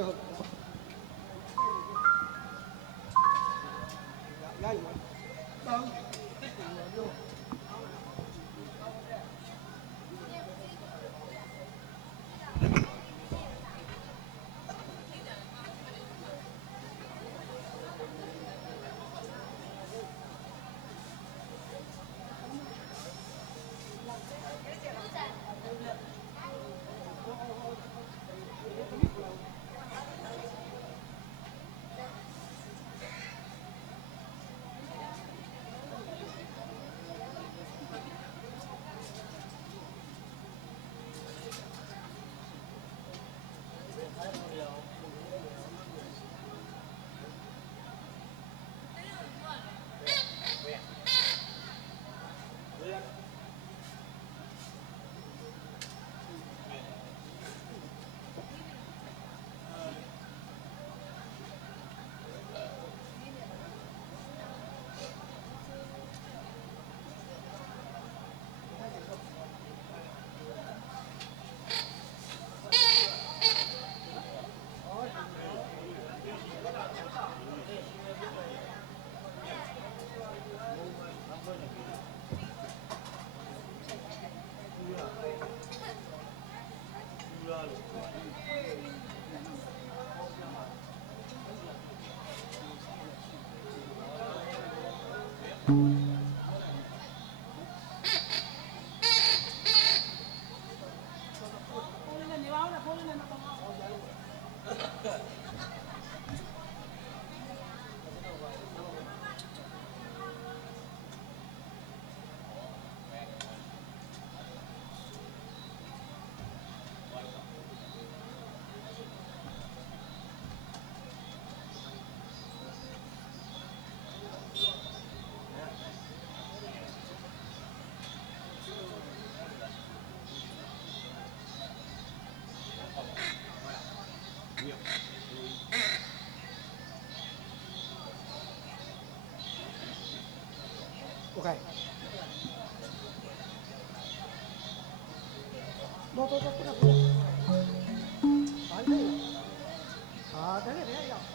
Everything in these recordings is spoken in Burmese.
ကဲ เคတော့တော့တော့တော့ဘာလဲအာတ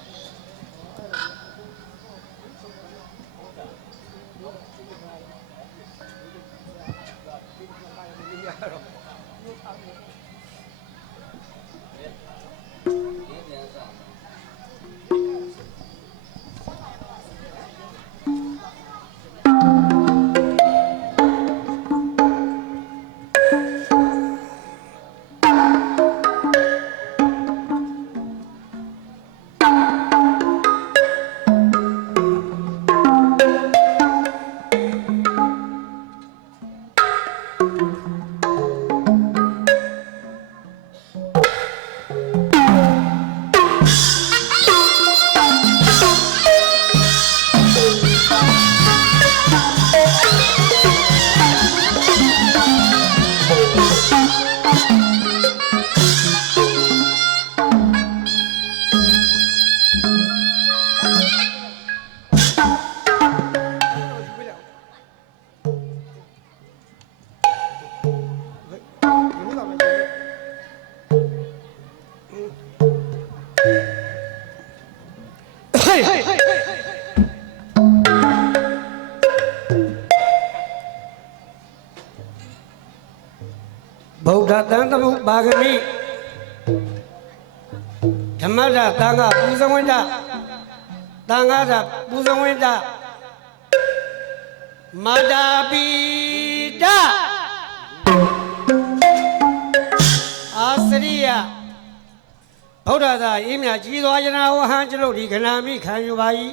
တန်တမှုပါဂမိဓမ္မရတန်ခပူဇဝန္တတန်ခါရပူဇဝန္တမာတာပိတအာစရိယဗုဒ္ဓသာအင်းမြကြီးစွာယနာဝဟံကျွန်ုပ်ဒီခဏမိခံယူပါ၏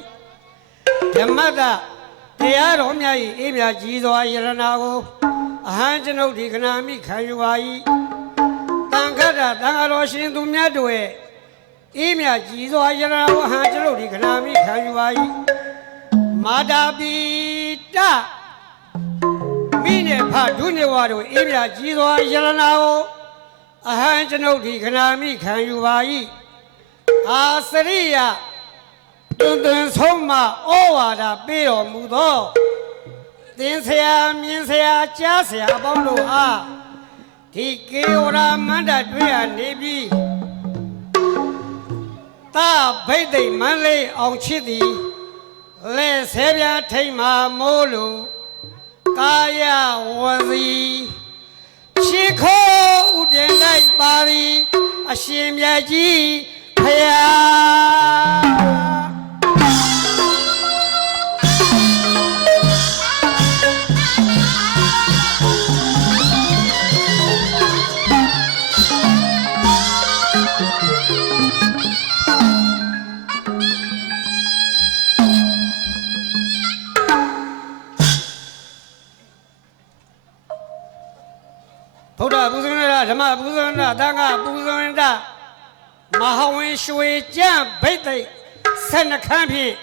ဓမ္မတတရားတော်မြတ်၏အင်းမြကြီးစွာယရနာကို အဟံကျွန်ုပ်ဒီခဏမိခံယူပါ၏တန်ခတ်တာတန်ခါတော်ရှင်သူမြတ်တို့ရဲ့အင်းမြကြီးစွာယရနာဝဟံကျွန်ုပ်ဒီခဏမိခံယူပါ၏မာတာပိတမိနဲ့ဖဒုနေဝါတို့အင်းမြကြီးစွာယရနာကိုအဟံကျွန်ုပ်ဒီခဏမိခံယူပါ၏အာစရိယတွင်တွင်ဆုံးမဩဝါဒပေးတော်မူသော သင်ဆရာမြင်ဆရာကြားဆရာအပေါင်းတို့အားဒီကေဝရမန္တတွေ့ရနေပြီးဘိတ်သိက်မန်းလေးအောင်ချစ်သည်လဲဆဲပြားထိတ်မှာမိုးလူကာယဝစီရှ िख ိုးဥတည်လိုက်ပါသည်အရှင်မြတ်ကြီးဖ ရဓမ္မပူဇော်ရသံဃာပူဇော်ရမဟာဝင်ရွှေကြံ့ဘိတ်သိက်ဆက်နှခမ်းဖြင့်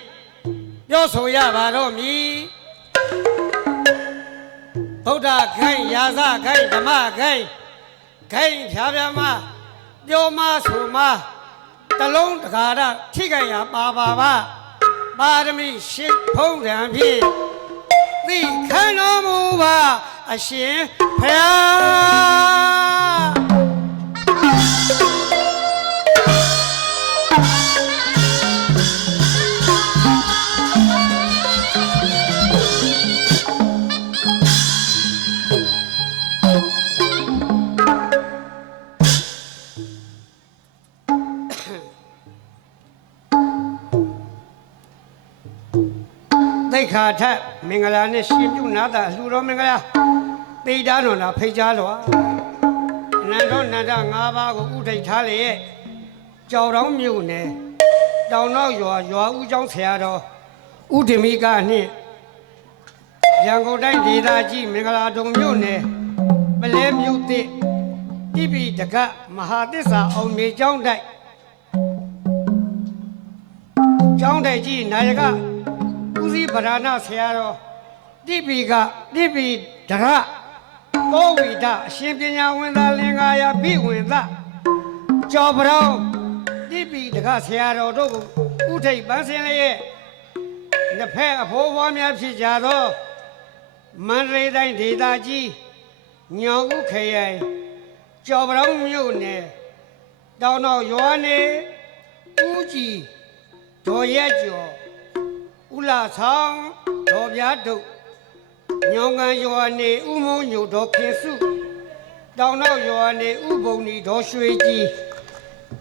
ပြောဆိုရပါတော့မည်ဗုဒ္ဓခို ခိုင်ဓမ္မခိုင်ခိုင်ဖြာဖြာမပြောမဆိုမတလုံးတကာရထိခိုင်ရာပါပါပါပါရမီရှင်းဖုံးထံဖြင့်သိခံတော်မူပါအရှင်ဖျားသိခါထက်မင်္ဂလာနဲ့ရှင်ပြုနာတာလှူတော်မင်္ဂလာသိတာတော်နာဖိတ်ကြားတော်အနန္တောနန္ဒ၅ပါးကိုဥထိတ်ထားလေရဲ့ကြော်တော်မြို့နယ်တောင်နောက်ရွာရွာဦးကျောင်းဆရာတော်ဥဒိမိကနှင့်ရန်ကုန်တိုင်းဒေသကြီးမင်္ဂလာတုံမြို့နယ်ပလဲမြို့သစ်တိပိတကမဟာသစ္စာအောင်မြေကျောင်းတိုက်ကျောင်းတိုက်ကြီးနာယက ဦးစီးဗရာဏဆရာတော်တိပိကတိပိဒရကောဝိဒအရှင်ပညာဝင်သားလင်္ကာယဘိဝင်သကျော်ပရောင်းတိပိဒကဆရာတော်တို့ကိုဥထိပ်ပန်းစင်လည်းရဲ့နှစ်ဖက်အဖိုးဘွားများဖြစ်ကြသောမန္တလေးတိုင်းဒေသကြီးညောင်ဦးခရိုင်ကျော်ပရောင်းမြို့နယ်တောင်တော်ရွာနေဦးကြီးဒေါ်ရက်ကျော် ဥလာဆောင်ဒေါ်ပြားတို့ညောင်ကန်ရွာနေဥမုံညိုဒေါ်ခင်စုတောင်နောက်ရွာနေဥပုံနီဒေါ်ရွှေကြီး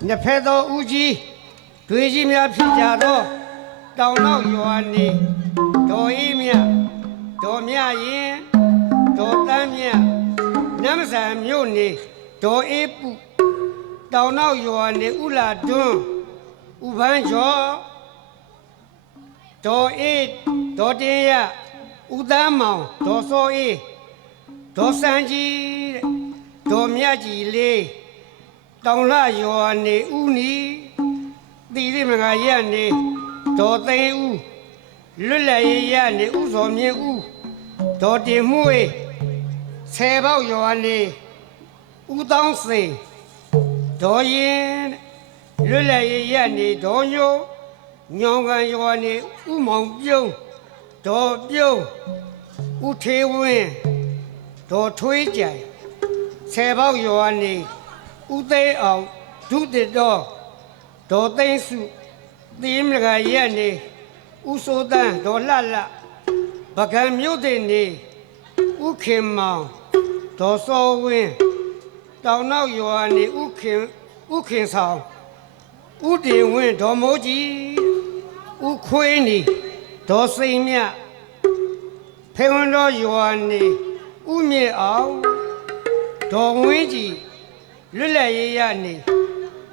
နှစ်ဖက်သောဦးကြီးတွေကြီးများဖြစ်ကြသောတောင်နောက်ရွာနေဒေါ်အေးမြဒေါ်မြရင်ဒေါ်တန်းမြနမ်ဆန်မြို့နေဒေါ်အေးပုတောင်နောက်ရွာနေဥလာတွန်းဥပန်းကျော် ဒေါ်အေးဒေါ်တင်ရဦးသားမောင်ဒေါ်စောအေးဒေါ်စံကြီးတဲ့ဒေါ်မြတ်ကြီးလေးတောင်လှရွာနေဦးနီတီရိမငါရနေဒေါ်သိန်းဦးလွတ်လပ်ရေးရနေဦးစောမြင့်ဦးဒေါ်တင်မှုေးဆယ်ပေါက်ရွာနေဦးတောင်းစိန်ဒေါ်ရင်တဲ့လွတ်လပ်ရေးရနေဒေါ်ညို ညောင်ကန်ရွာနေဥမောင်ပြုံးဒေါ်ပြုံးဥထေဝင်းဒေါ်ထွေးကြိုင်ဆယ်ပေါက်ရွာနေဥသိမ်းအောင်ဒုတိတော်ဒေါ်သိန်းစုသီးမလကရက်နေဥဆိုတန်းဒေါ်လှလှပကံမြို့တင်နေဥခင်မောင်ဒေါ်စောဝင်းတောင်နောက်ရွာနေဥခင်ဥခင်ဆောင်ဥတည်ဝင်းဒေါ်မိုးကြီး ဥခွေးနီဒေါ်စိန်မြဖေဝန်းတော်ရွာနေဥမြေအောင်ဒေါ်ဝင်းကြီးလွတ်လပ်ရေးရနေ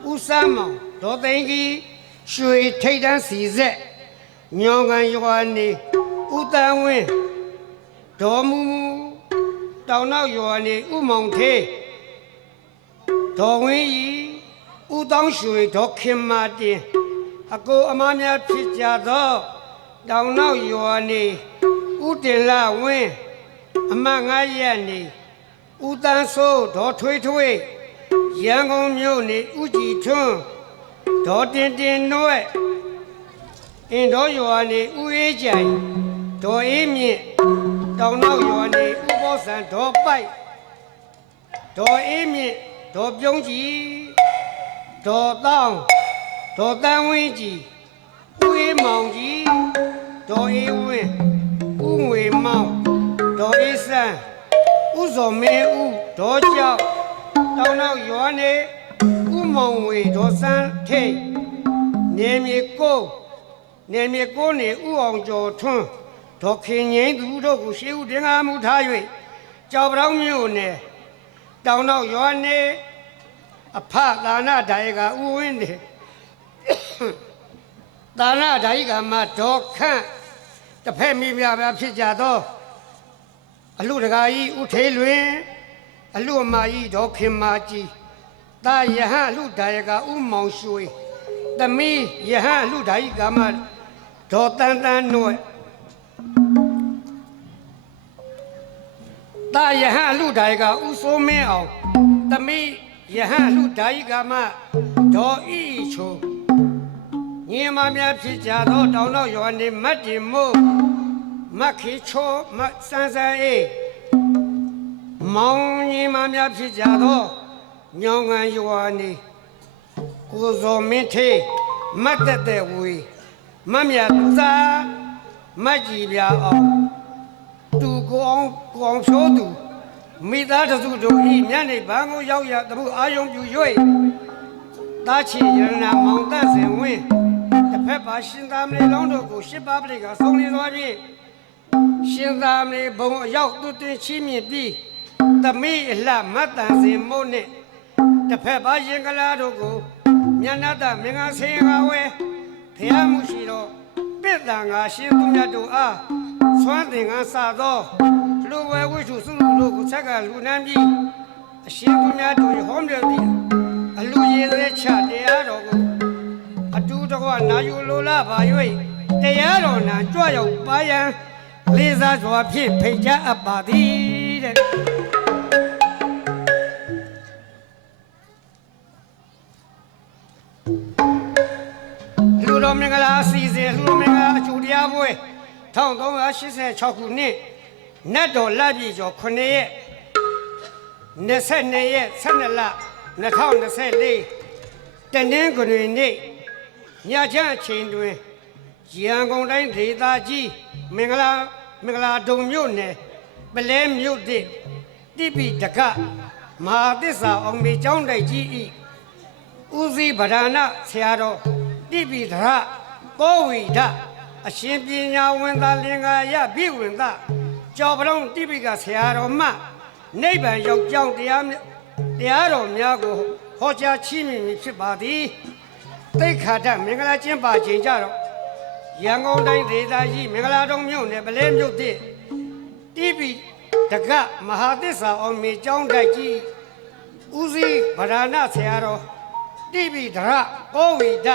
ဥစမ်းမောင်ဒေါ်သိန်းကြီးရွှေထိတ်တန်းစီဆက်ညောင်ကန်ရွာနေဥတန်းဝင်းဒေါ်မူမူတောင်နောက်ရွာနေဥမောင်သေးဒေါ်ဝင်းကြီးဦးတောင်းရွှေဒေါ်ခင်မာတင် အကိုအမများဖြစ်ကြသောတောင်နောက်ရွာနေဦးတင်လာဝင်းအမငါရက်နေဦးတန်းစိုးဒေါ်ထွေးထွေးရန်ကုန်မြို့နေဦးကြည်ထွန်းဒေါ်တင်တင်နွဲ့အင်တော်ရွာနေဦးအေးကြိုင်ဒေါ်အေးမြင့်တောင်နောက်ရွာနေဦးဘောဆန်ဒေါ်ပိုက်ဒေါ်အေးမြင့်ဒေါ်ပြုံးကြီးဒေါ်တောင်း ဒေါ်တန်းဝင်းကြီးဦးအေးမောင်ကြီးဒေါ်အေးဝင်းဦးငွေမောင်ဒေါ်အေးစန်းဦးစော်မင်းဦးဒေါ်ကျောက်တောင်းနောက်ရွာနေဦးမောင်ဝေဒေါ်စန်းထိတ်နေမြေကိုနေမြေကိုနေဦးအောင်ကျော်ထွန်းဒေါ်ခင်ငိမ့်သူတို့ကိုရှေးဦးတင်ကားမှုထား၍ကြောက်ပြောင်းမြို့နယ်တောင်းနောက်ရွာနေအဖသာနာဒါယကဦးဝင်းနေ သာနာဓာယိကမှာဒေါ်ခန့်တစ်ဖက်မိပြပြဖြစ်ကြသောအလူတကာကြီးဥထေးလွင်အလူအမကြီးဒေါ်ခင်မာကြီးတာယဟန်အလူဒါယကဥမောင်ရွှေသမီးယဟန်အလူဒါယိကမှာဒေါ်တန်တန်နွယ်တာယဟန်အလူဒါယကဥစိုးမင်းအောင်သမီးယဟန်အလူဒါယိကမှာဒေါ်ဤချို ညီမများဖြစ်ကြသောတောင်တော့ရွာနေမတ်တင်မို့မတ်ခေချောမတ်စန်းစန်းအေးမောင်ညီမများဖြစ်ကြသောညောင်ငံရွာနေကိုဇော်မင်းထေးမတ်တက်တဲ့ဝေမတ်မြတ်သူစားမတ်ကြည်ပြအောင်သူကိုအောင်ကိုအောင်ဖြိုးသူမိသားတစုတို့ဤညနေဘန်းကိုရောက်ရသမှုအာယုံပြူ၍တာချီရဏမောင်တက်စင်ဝင်းတစ် ဖက်ပါရှင်သာမဏေလောင်းတို့ကိုရှစ်ပါးပရိကဆုံးလင်းသွားပြီးရှင်သာမဏေဘုံအရောက်တွတ်တင်ချီးမြှင့်ပြီးသမိအလှမတ်တန်စင်မို့နဲ့တစ်ဖက်ပါရှင်ကလာတို့ကိုမြတ်နာတမင်္ဂဆေငါဝဲဖျားမှုရှိတော့ပြစ်တန်ငါရှင်သူမြတ်တို့အားဆွမ်းတင်ကစသောလူဝဲဝိစုစုလူတို့ကိုဆက်ကလူနှမ်းပြီးအရှင်သူမြတ်တို့ဟောမြတ်သည့်အလူရည်သေးချတရားတော်ကိုအ တူတကွနာယူလိုလာပါ၍တရားတော်နာကြွရောက်ပါယံလေးစားစွာဖြင့်ဖိတ်ကြားအပ်ပါသည်တဲ့လူတော်မင်္ဂလာအစီအစဉ်လူတော်မင်္ဂလာအကျိုးတရားပွဲ1386ခုနှစ်နတ်တော်လပြည့်ကျော်9ရက်22ရက်12လ2024တနင်္ဂနွေနေ့ ညချမ်းအချိန်တွင်ရန်ကုန်တိုင်းဒေသကြီးမင်္ဂလာမင်္ဂလာဒုံမြို့နယ်ပလဲမြို့တစ်တိပိတကမဟာသစ္စာအောင်မေကျောင်းတိုက်ကြီးဤဦးစီးဗဒနာဆရာတော်တိပိသရကောဝိဒအရှင်ပညာဝင်သာလင်္ကာယဘိဝင်သာကျော်ပရုံတိပိကဆရာတော်မှနိဗ္ဗာန်ရောက်ကြောင်းတရားမြတ်တရားတော်များကိုဟောကြားချီးမြှင့်မည်ဖြစ်ပါသည် တိတ်ခါတမင်္ဂလာကျင်းပချိန်ကြတော့ရန်ကုန်တိုင်းဒေသကြီးမင်္ဂလာတုံမြို့နယ်ပလဲမြို့သစ်တိပိတကမဟာသစ္စာအောင်မေကျောင်းတိုက်ကြီးဦးစီးဗဒနာဆရာတော်တိပိဒရကောဝိဒ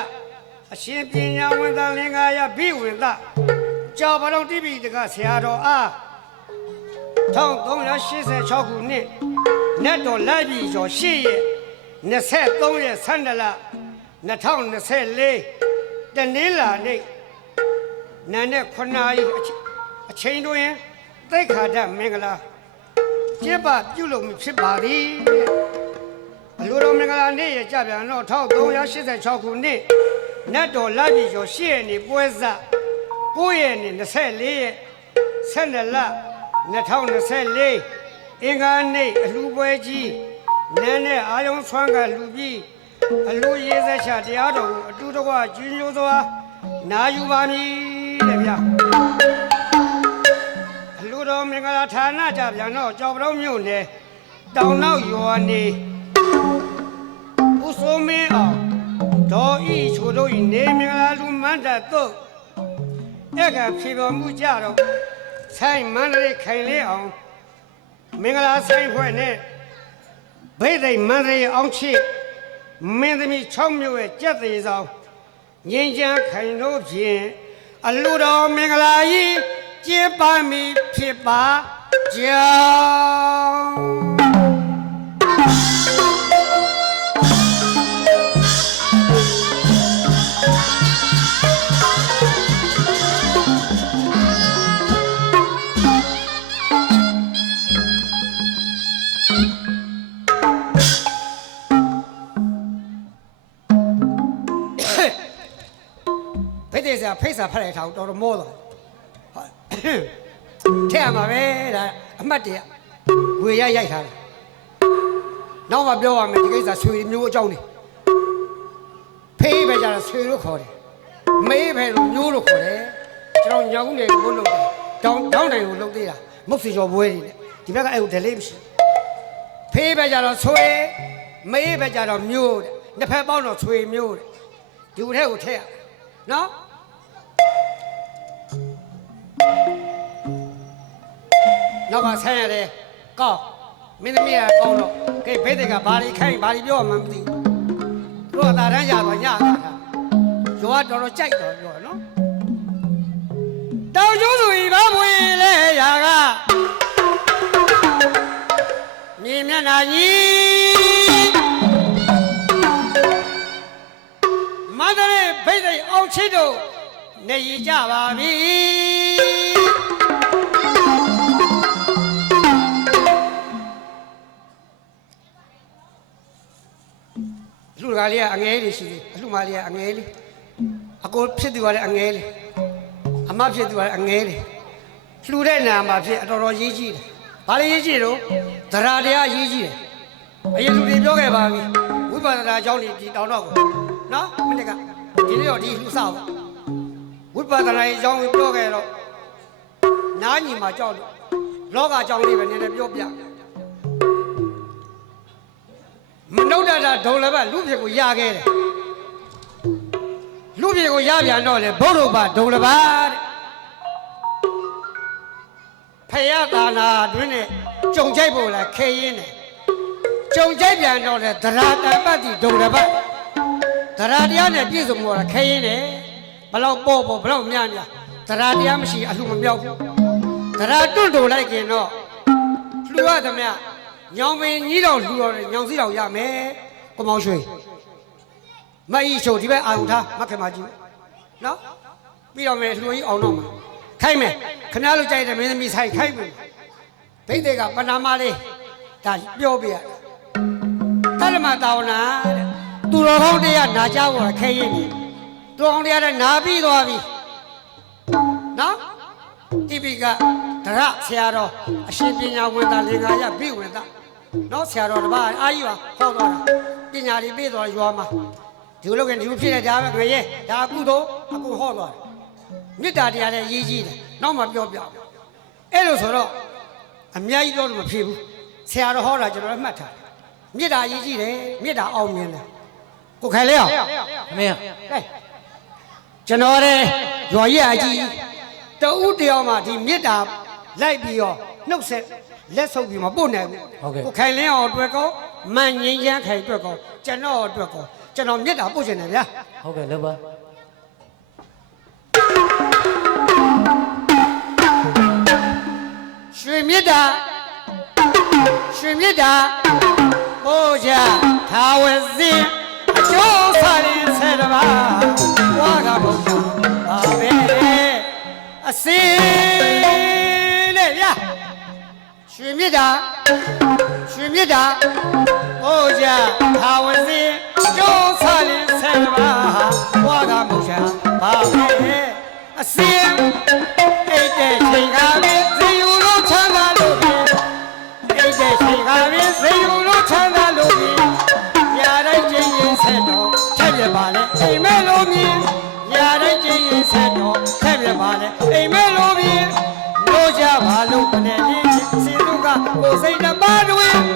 အရှင်ပညာဝင်သာလင်္ကာယဘိဝင်သကျော်ပတော်တိပိတကဆရာတော်အား1386ခုနှစ်နတ်တော်လက်ပြီကျော်8ရက်23ရက်12လ 2024တနင်္လာနေ့နာနဲ့9နာရီအချအချိန်တွင်သိက္ခာဒမင်္ဂလာကျင်းပပြုလုပ်မှုဖြစ်ပါသည်အလိုတော်မင်္ဂလာနေ့ရကြပြန်တော့1386ခုနှစ်နတ်တော်လပြည်ကျော်8ရက်နေ့ပွဲစ9ရက်နေ့24ရက်12လ2024အင်္ဂါနေ့အလှပွဲကြီးနန်းနဲ့အာယုံဆွမ်းကလူပြီး အလိုရေးဆက်ချတရားတော်ကိုအတူတကွကျွညိုစွာနာယူပါမည်တဲ့ဗျာအလိုတော်မင်္ဂလာဌာနကြပြန်တော့ကြောက်ပတော်မြို့နယ်တောင်နောက်ရွာနေဦးစိုးမင်းအောင်ဒေါ်ဤချိုတို့ဤနေမင်္ဂလာလူမန္တတို့အဲ့ကဖြေတော်မူကြတော့ဆိုင်မန္တလေးခိုင်လေးအောင်မင်္ဂလာဆိုင်ဖွဲ့နဲ့ဗိသိက်မန္တလေးအောင်ချစ် မင်းသမီး6မြို့ရဲ့ကြက်သေးဆောင်ငင်းချမ်းခိုင်တို့ဖြင့်အလူတော်မင်္ဂလာကြီးကျင်းပမည်ဖြစ်ပါကြောင်း ဖိတ်စာဖတ်လိုက်ထားတော်တော်မောသွားဟုတ်ထဲရမှာပဲဒါအမှတ်တရဝေရရိုက်ထားတယ်နောက်မှပြောရမယ်ဒီကိစ္စဆွေမျိုးအကြောင်းနေဖေးပဲကြတာဆွေလို့ခေါ်တယ်မေးပဲလို့မျိုးလို့ခေါ်တယ်ကျွန်တော်ညောင်းနေလို့လုပ်တယ်တောင်းတောင်းနိုင်ကိုလုပ်သေးတာမုတ်စီကျော်ပွဲတွေနဲ့ဒီဘက်ကအဲ့ကို delay မရှိဖေးပဲကြတော့ဆွေမေးပဲကြတော့မျိုးတဲ့နှစ်ဖက်ပေါင်းတော့ဆွေမျိုးတဲ့ဒီဦးထဲကိုထည့်ရနော် နောက်ကဆန်းရတယ်ကောင်းမင်းသမီးကကောင်းတော့ကဲဘေးတွေကဘာတွေခိုင်းဘာတွေပြောမှမသိဘူးတို့ကသာတန်းရတော့ညတာရောကတော်တော်ကြိုက်တော့ပြောနော်တောင်ကျိုးသူဤဘာမွေလဲရာကမြင်မျက်နှာကြီးမန္တလေးဘိတ်သိက်အောင်ချစ်တို့နေရကြပါပြီ အလှကားလေးကအငဲလေးရှိသေးအလှမလေးကအငဲလေးအကိုဖြစ်သူကလည်းအငဲလေးအမဖြစ်သူကလည်းအငဲလေးလှူတဲ့နာမှာဖြစ်အတော်တော်ရေးကြည့်တယ်ဘာလို့ရေးကြည့်တော့သရတရားရေးကြည့်တယ်အရင်လူတွေပြောခဲ့ပါပြီဝိပဿနာအကြောင်းဒီဒီတောင်းတော့ကိုနော်မနေ့ကဒီနေ့တော့ဒီလှူစားပါဝိပဿနာအကြောင်းကိုပြောခဲ့တော့နားညီမှာကြောက်လို့လောကအကြောင်းလေးပဲနည်းနည်းပြောပြ မနှုတ်တတာဒုံလည်းပဲလူပြေကိုရခဲ့တယ်လူပြေကိုရပြန်တော့လေဘုရုပ်ပါဒုံလည်းပါတဲ့ဖယသာနာတွင်နဲ့ကြုံကြိုက်ဖို့လားခဲရင်တယ်ကြုံကြိုက်ပြန်တော့လေသရတန်ပတ်တိဒုံလည်းပါသရတရားနဲ့ပြည့်စုံလို့လားခဲရင်တယ်ဘလောက်ပေါ့ပေါ့ဘလောက်များများသရတရားမရှိအလှမမြောက်ဘူးသရတွန့်တူလိုက်ခင်တော့လှူရသမျှ ညောင်ပင်ကြီးတော်လှူတော်တယ်ညောင်စီတော်ရမယ်ကိုမောင်ရွှေမအီချိုဒီဘက်အာုံထားမခင်မကြီးနော်ပြီးတော့မယ်လှူကြီးအောင်တော့မှာခိုင်းမယ်ခင်ဗျားတို့ကြိုက်တယ်မင်းသမီးဆိုင်ခိုင်းမယ်ဘိတ်တွေကပနာမလေးဒါပြောပြရတရမတာဝနာတဲ့သူတော်ကောင်းတရားနာကြဖို့ခဲရင်နေသူတော်ကောင်းတရားနဲ့နာပြီးသွားပြီနော်တိပိက ဒရဆရာတော်အရှင်ပညာဝင်သားလေငါရပြည့်ဝင်သားနော်ဆရာတော်တပါးအာကြီးပါဟောသွားတာပညာတွေပြည့်သွားရွာမှာဒီလိုကဒီလိုဖြစ်နေတာပဲငရဲဒါအကုသို့အကုဟောသွားတယ်မေတ္တာတရားနဲ့ရေးကြီးတယ်နောက်မှပြောပြအဲ့လိုဆိုတော့အများကြီးတော့မဖြစ်ဘူးဆရာတော်ဟောတာကျွန်တော်လည်းမှတ်ထားတယ်မေတ္တာရေးကြီးတယ်မေတ္တာအောင်မြင်တယ်ကိုခိုင်လေးအောင်အမေကဲကျွန်တော်ရဲ့ရွာရအကြီးတဦးတယောက်မှဒီမေတ္တာ လိုက်ပြီးတော့နှုတ်ဆက်လက်ဆုပ်ပြီးမပို့နိုင်ဘူးကိုခိုင်လင်းအောင်အတွက်ကောမန်ငင်းရမ်းခိုင်အတွက်ကောကျွန်တော်အတွက်ကောကျွန်တော်မေတ္တာပို့ချင်တယ်ဗျာဟုတ်ကဲ့လောပါရွှေမေတ္တာရွှေမေတ္တာပို့ချသာဝစင်အကျိုးစားရင်ဆယ်တပါးဝါကဘုရားပါပဲအစင်းနဲ့ဗျာ ရွှေမြစ်တာရွှေမြစ်တာဟိုကြဟာဝစီကျိုးဆာလင်းဆယ်ပါဘွားကမုတ်ချာဘာပဲအစင်းအိတ်တဲ့ချိန်ကပဲဇီယူလို့ချမ်းသာလို့ပဲအိတ်တဲ့ချိန်ကပဲဇီယူလို့ချမ်းသာလို့ပဲညာတိုင်းချင်းရင်ဆက်တော့ချက်ပြပါလေအိမ်မဲလို့မြင်ညာတိုင်းချင်းရင်ဆက်တော့ချက်ပြပါလေအိမ်မဲလို့မြင်လို့ကြပါလို့နဲ့လေး စီလူကကိုစိတ်နှပါတွင်